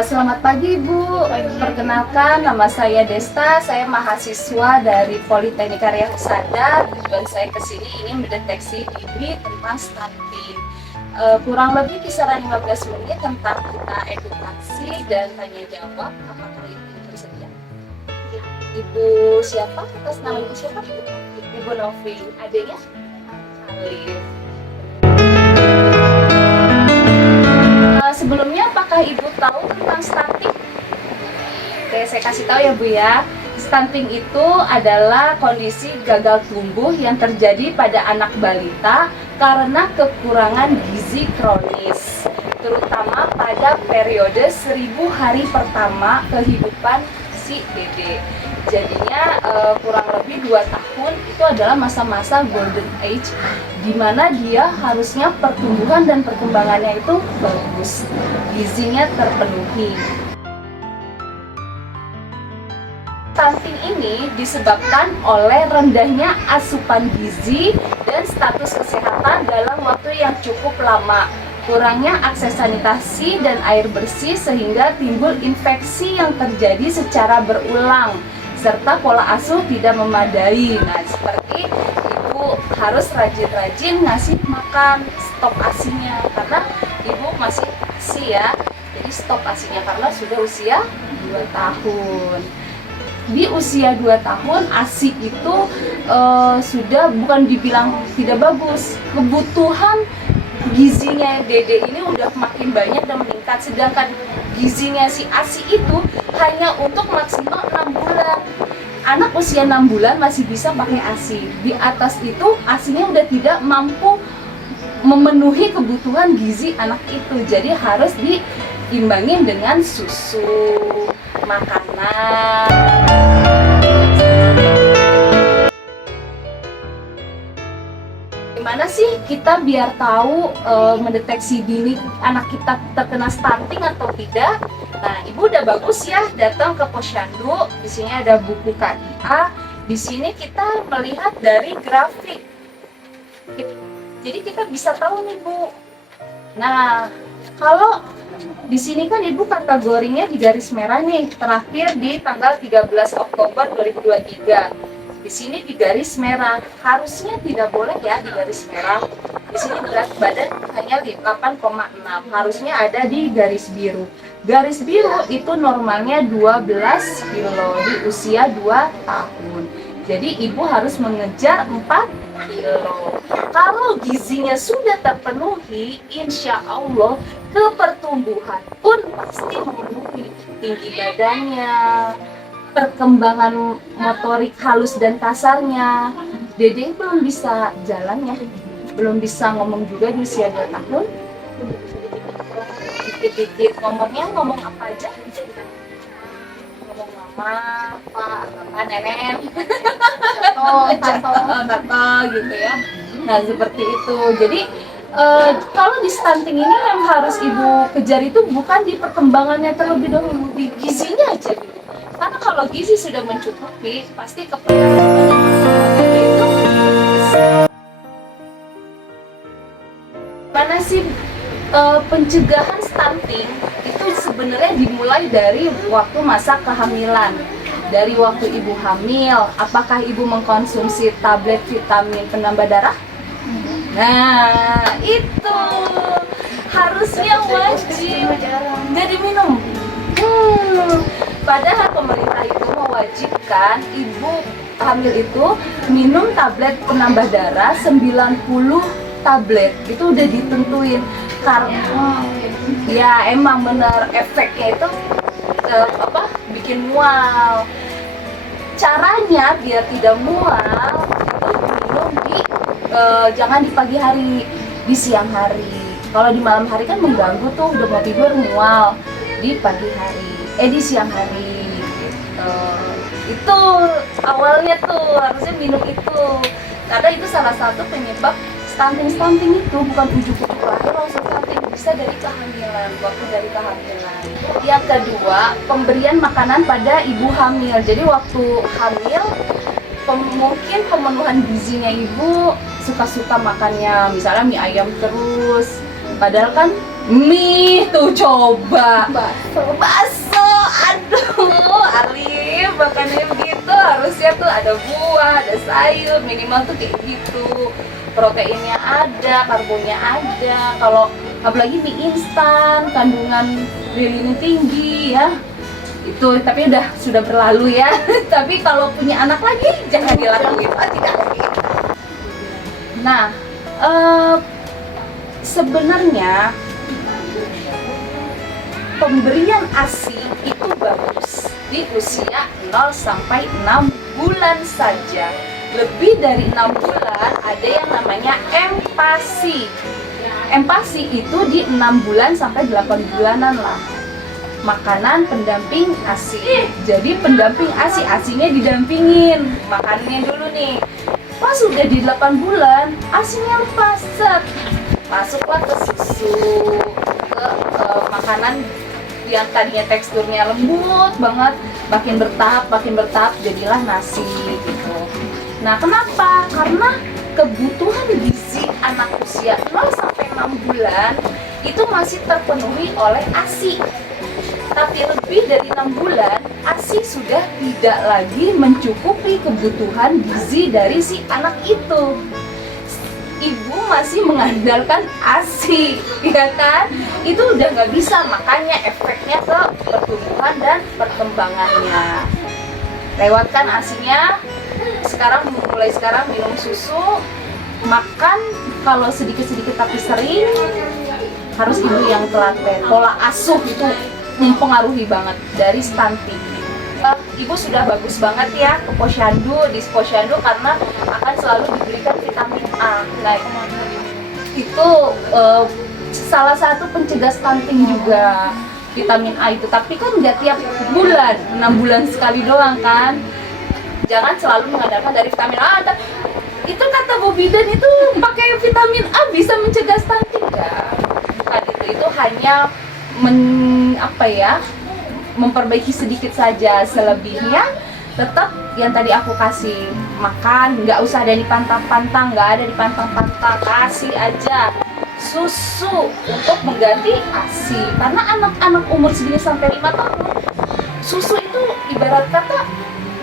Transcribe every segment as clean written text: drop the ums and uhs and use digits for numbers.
Selamat pagi Bu, perkenalkan nama saya Desta, saya mahasiswa dari Politeknik Karya Husada. Tujuan saya ke sini ingin mendeteksi dini tentang stunting. Kurang lebih kisaran 15 menit tentang kita edukasi dan tanya jawab. Apakah itu tersedia? Ya. Ibu siapa? Atas nama Ibu siapa? Ibu Novi. Adanya? Alif. Sebelumnya, apakah Ibu tahu tentang stunting? Oke, saya kasih tahu ya Bu ya. Stunting itu adalah kondisi gagal tumbuh yang terjadi pada anak balita karena kekurangan gizi kronis, terutama pada periode 1000 hari pertama kehidupan si Dede. Jadinya kurang lebih 2 tahun itu adalah masa-masa golden age, di mana dia harusnya pertumbuhan dan perkembangannya itu bagus, gizinya terpenuhi. Stunting ini disebabkan oleh rendahnya asupan gizi dan status kesehatan dalam waktu yang cukup lama, kurangnya akses sanitasi dan air bersih sehingga timbul infeksi yang terjadi secara berulang, serta pola asuh tidak memadai. Nah, seperti Ibu harus rajin-rajin ngasih makan, stop ASI-nya karena Ibu masih ASI ya. Jadi stop ASI-nya karena sudah usia 2 tahun. Di usia 2 tahun ASI itu sudah bukan dibilang tidak bagus. Kebutuhan gizinya Dede ini udah makin banyak dan meningkat, sedangkan gizinya si ASI itu hanya untuk maksimal 6 bulan. Anak usia 6 bulan masih bisa pakai ASI. Di atas itu ASInya udah tidak mampu memenuhi kebutuhan gizi anak itu. Jadi harus diimbangin dengan susu, makanan. Gimana sih kita biar tahu mendeteksi dini anak kita terkena stunting atau tidak? Nah, Ibu udah bagus ya datang ke Posyandu. Di sini ada buku KIA. Di sini kita melihat dari grafik. Jadi kita bisa tahu nih Bu. Nah, kalau di sini kan Ibu kategorinya di garis merah nih, terakhir di tanggal 13 Oktober 2023. Di sini di garis merah, harusnya tidak boleh ya di garis merah. Di sini berat badan hanya 8,6, harusnya ada di garis biru. Garis biru itu normalnya 12 kilo di usia 2 tahun. Jadi Ibu harus mengejar 4 kilo. Kalau gizinya sudah terpenuhi, insya Allah kepertumbuhan pun pasti memenuhi, tinggi badannya, perkembangan motorik halus dan kasarnya. Dede belum bisa jalan ya, belum bisa ngomong juga di usia 2 tahun. Dikit-dikit ngomongnya, ngomong apa aja? Ngomong mama, pak, nenek, tato gitu ya. Nah, seperti itu. Jadi kalau di stunting ini yang harus Ibu kejar itu bukan di perkembangannya terlebih dahulu, di gizinya aja. Karena kalau gizi sudah mencukupi, pasti keperkembangan itu. Mana sih pencegahan stunting itu sebenarnya dimulai dari waktu masa kehamilan. Dari waktu Ibu hamil, apakah Ibu mengkonsumsi tablet vitamin penambah darah? Nah, itu harusnya wajib, nggak diminum. Padahal pemerintah itu mewajibkan Ibu hamil itu minum tablet penambah darah 90 tablet. Itu udah ditentuin karena ya emang bener efeknya itu bikin mual. Caranya biar tidak mual itu minum jangan di pagi hari, di siang hari. Kalau di malam hari kan mengganggu tuh, udah mau tidur mual. Di pagi hari, di siang hari gitu. Itu awalnya tuh harusnya minum itu, karena itu salah satu penyebab stunting itu bukan ujuk-ujuk lahir langsung stunting, bisa dari kehamilan, waktu dari kehamilan. Yang kedua, pemberian makanan pada ibu hamil. Jadi waktu hamil mungkin pemenuhan gizinya ibu suka-suka makannya misalnya mie ayam terus, padahal kan Mie tuh coba. Bakso. Aduh, Arif makannya begitu. Harusnya tuh ada buah, ada sayur, minimal tuh kayak gitu. Proteinnya ada, karbonnya ada. Kalau apalagi mie instan, kandungan gizinya tinggi ya. Itu tapi sudah berlalu ya. Tapi kalau punya anak lagi jangan dilakuin. Tidak lagi. Nah, sebenarnya pemberian ASI itu bagus di usia 0 sampai 6 bulan saja. Lebih dari 6 bulan ada yang namanya empasi. Empasi itu di 6 bulan sampai 8 bulanan lah. Makanan pendamping ASI. Jadi pendamping ASI, ASInya didampingin. Makannya dulu nih. Pas sudah di 8 bulan, ASInya lepas, set. Masuklah ke susu, ke makanan yang tadinya teksturnya lembut banget, makin bertahap jadilah nasi gitu. Nah, kenapa? Karena kebutuhan gizi anak usia 0 sampai 6 bulan itu masih terpenuhi oleh ASI. Tapi lebih dari 6 bulan, ASI sudah tidak lagi mencukupi kebutuhan gizi dari si anak itu. Ibu masih mengandalkan ASI, ya kan? Itu udah nggak bisa, makanya efeknya ke pertumbuhan dan perkembangannya. Lewatkan ASInya, mulai sekarang minum susu, makan kalau sedikit-sedikit tapi sering, harus ibu yang telaten. Pola asuh itu mempengaruhi banget dari stunting. Ibu sudah bagus banget ya ke posyandu, di posyandu karena akan selalu diberikan vitamin A. Nah, itu salah satu pencegah stunting juga, vitamin A itu. Tapi kan nggak tiap bulan, 6 bulan sekali doang kan. Jangan selalu mengandalkan dari vitamin A. Itu kata Bu Bidan itu pakai vitamin A bisa mencegah stunting nggak? Bukan itu hanya memperbaiki sedikit saja. Selebihnya tetap yang tadi aku kasih makan, nggak usah ada dipantang-pantang, nggak ada dipantang-pantang, kasih aja susu untuk mengganti ASI. Karena anak-anak umur segini sampai 5 tahun susu itu ibarat kata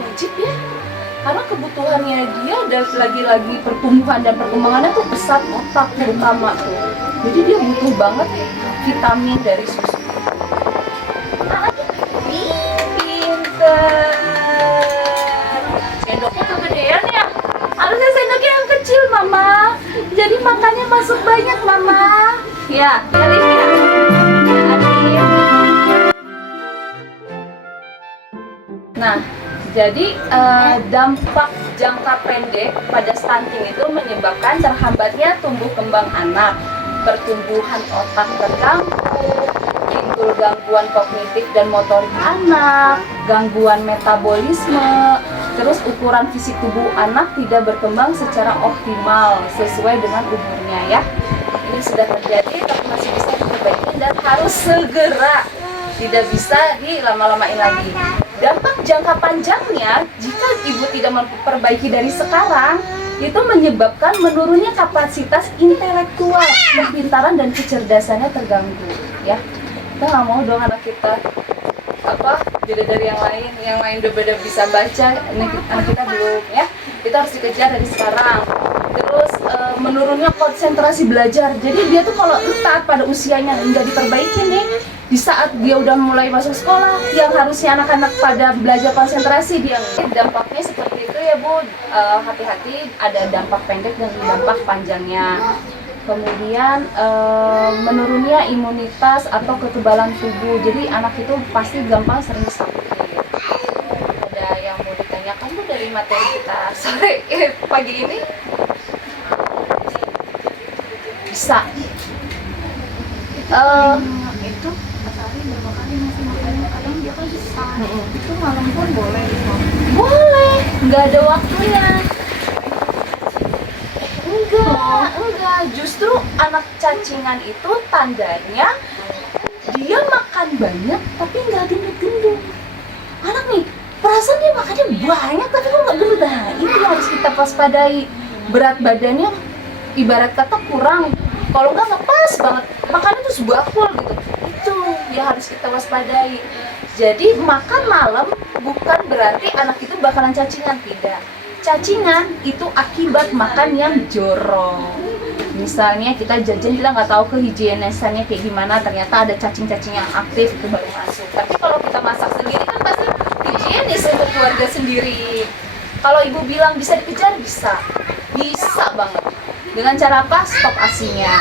wajib ya, karena kebutuhannya dia dan lagi-lagi pertumbuhan dan perkembangannya tuh pesat, otak terutama tuh, jadi dia butuh banget vitamin dari susu. Sendoknya kegedean ya, harusnya sendoknya yang kecil mama, jadi makannya masuk banyak mama ya, Arif ya. Nah, jadi dampak jangka pendek pada stunting itu menyebabkan terhambatnya tumbuh kembang anak, pertumbuhan otak terganggu, timbul gangguan kognitif dan motorik anak, gangguan metabolisme, terus ukuran fisik tubuh anak tidak berkembang secara optimal sesuai dengan umurnya ya. Ini sudah terjadi tapi masih bisa diperbaiki dan harus segera, tidak bisa dilama-lamain lagi. Dampak jangka panjangnya jika ibu tidak memperbaiki dari sekarang itu menyebabkan menurunnya kapasitas intelektual, kepintaran dan kecerdasannya terganggu ya. Kita nggak mau dong anak kita beda dari yang lain udah bisa baca, anak kita belum ya. Kita harus dikejar dari sekarang. Terus menurunnya konsentrasi belajar, jadi dia tuh kalau entah pada usianya nggak diperbaiki nih, di saat dia udah mulai masuk sekolah yang harusnya anak-anak pada belajar konsentrasi, dia dampaknya seperti itu ya Bu. Hati-hati, ada dampak pendek dan dampak panjangnya. Kemudian menurunnya imunitas atau kekebalan tubuh, jadi anak itu pasti gampang sering sakit. Ada yang mau ditanyakan Bu dari materi kita pagi ini? Bisa. Itu sehari berapa kali ngasih makannya, kadang dia kan susah. Itu malam pun boleh gitu. Boleh, nggak ada waktunya. Enggak, justru anak cacingan itu tandanya dia makan banyak tapi nggak gendut-gendut. Anak nih, perasaan dia makannya banyak tapi kok nggak gendut. Nah, ini yang harus kita waspadai. Berat badannya ibarat kata kurang Kalau nggak ngepas banget, makannya tuh sebakul gitu. Itu ya harus kita waspadai. Jadi makan malam bukan berarti anak itu bakalan cacingan, tidak. Cacingan itu akibat makan yang jorok. Misalnya kita jajan, kita nggak tahu kehigienisannya kayak gimana, ternyata ada cacing-cacing yang aktif, itu baru masuk. Tapi kalau kita masak sendiri kan pasti higienis untuk keluarga sendiri. Kalau ibu bilang bisa dikejar, bisa banget. Dengan cara apa? Stop asinya.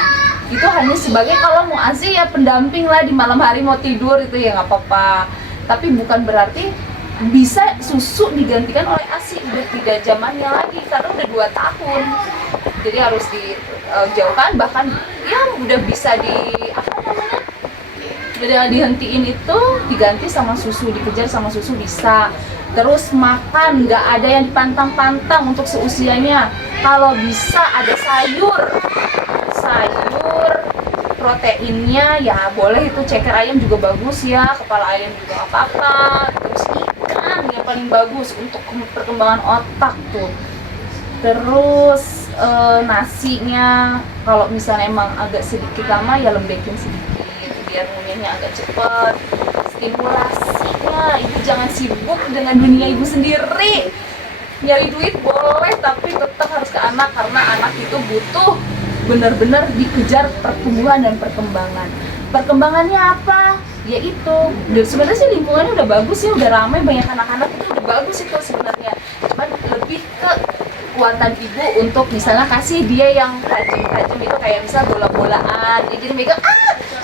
Itu hanya sebagai kalau mau asi ya pendamping lah, di malam hari mau tidur itu ya nggak apa-apa. Tapi bukan berarti bisa susu digantikan oleh asi, udah tidak zamannya lagi karena udah 2 tahun. Jadi harus dijauhkan, bahkan ya udah bisa udah dihentiin itu, diganti sama susu, dikejar sama susu bisa. Terus makan, nggak ada yang dipantang-pantang untuk seusianya. Kalau bisa ada sayur proteinnya ya boleh, itu ceker ayam juga bagus ya, kepala ayam juga nggak apa-apa. Terus ikan yang paling bagus untuk perkembangan otak tuh. Terus nasinya kalau misalnya emang agak sedikit lama ya lembekin sedikit biar ngunyahnya agak cepet. Stimulasinya, ibu jangan sibuk dengan dunia ibu sendiri. Nyari duit boleh, tapi tetap harus ke anak, karena anak itu butuh benar-benar dikejar pertumbuhan dan perkembangan. Perkembangannya apa? Yaitu sebenarnya sih lingkungannya udah bagus ya, udah ramai, banyak anak-anak, itu udah bagus itu sebenarnya. Cuman lebih ke kekuatan ibu untuk misalnya kasih dia yang tajam-tajam itu, kayak misal bola-bolaan, jadi mereka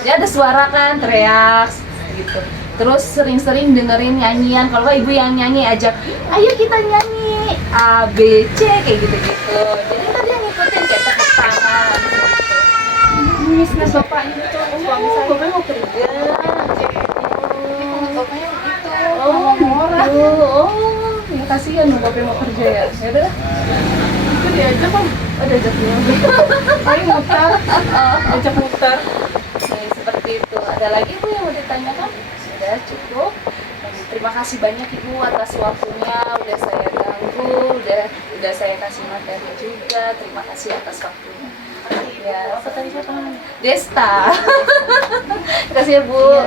dia ada suara kan, teriak gitu. Terus sering-sering dengerin nyanyian, kalau nggak ibu yang nyanyi, ajak ayo kita nyanyi A B C kayak gitu-gitu. Jadi tadi yang ngikutin kayak tepuk tangan gitu. Bisnis bapaknya itu suami saya. Bapaknya mau kerja. Bapaknya itu Orang. Ya kasihan dong bapaknya mau kerja ya. Ya udah lah. itu diajak kan, Ajak dia. paling muter, ajak muter. Nah, seperti itu. Ada lagi Bu yang mau ditanyakan? Sudah cukup. Terima kasih banyak Ibu atas waktunya, udah saya ganggu, udah saya kasih materi juga. Terima kasih atas waktunya. Ya, apa tadi Desta. Terima kasih ya Bu. Iya.